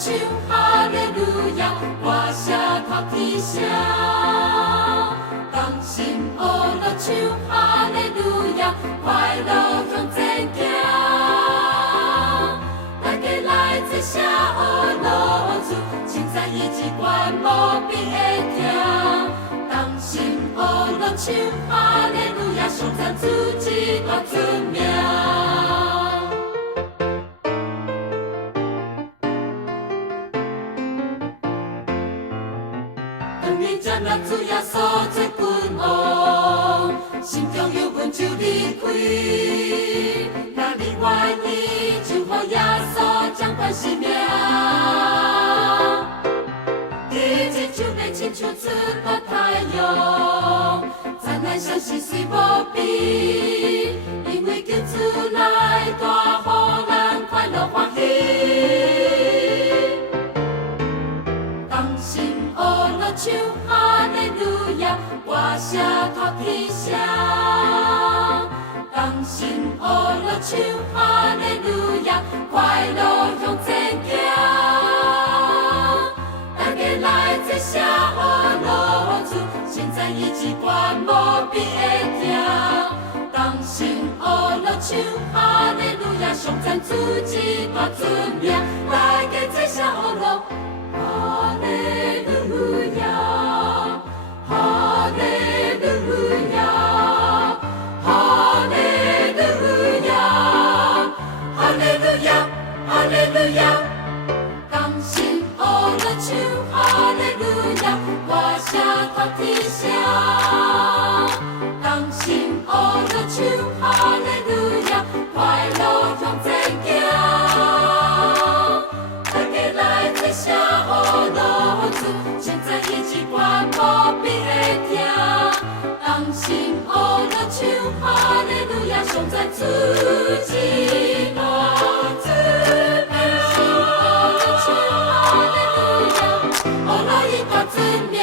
唱哈利路亚，我下头天下。同心学乐唱哈利路亚，快乐向前行。大家来这社学乐主，现在已经关无边会听。同心学乐唱哈利路亚，上赞主一大出名。咱人主耶稣做君王，心中有阮就离开。若你愿意，就予耶稣掌管生命。第一就要亲像出大太阳，灿烂相信虽无比，因为救主来大，予咱快乐欢喜。同心学乐唱哈利路亚，我写托天下。同心学乐唱哈利路亚，快乐向前行。大家来这社学乐主，现在已经关无边会听。同心学乐唱哈利路亚，上赞主一大出名。大家这社学乐。哈利路亚，哈利路亚，哈利路亚，哈利路亚，哈利路亚。同心学乐唱哈利路亚，我写托天下。同心学乐唱哈利路亚，快乐向前行。大家来这社学乐主，现在已经关无边会听。同心学乐唱哈利路亚，上赞主一大出名。同心学乐唱哈利路亚，学乐一大出名。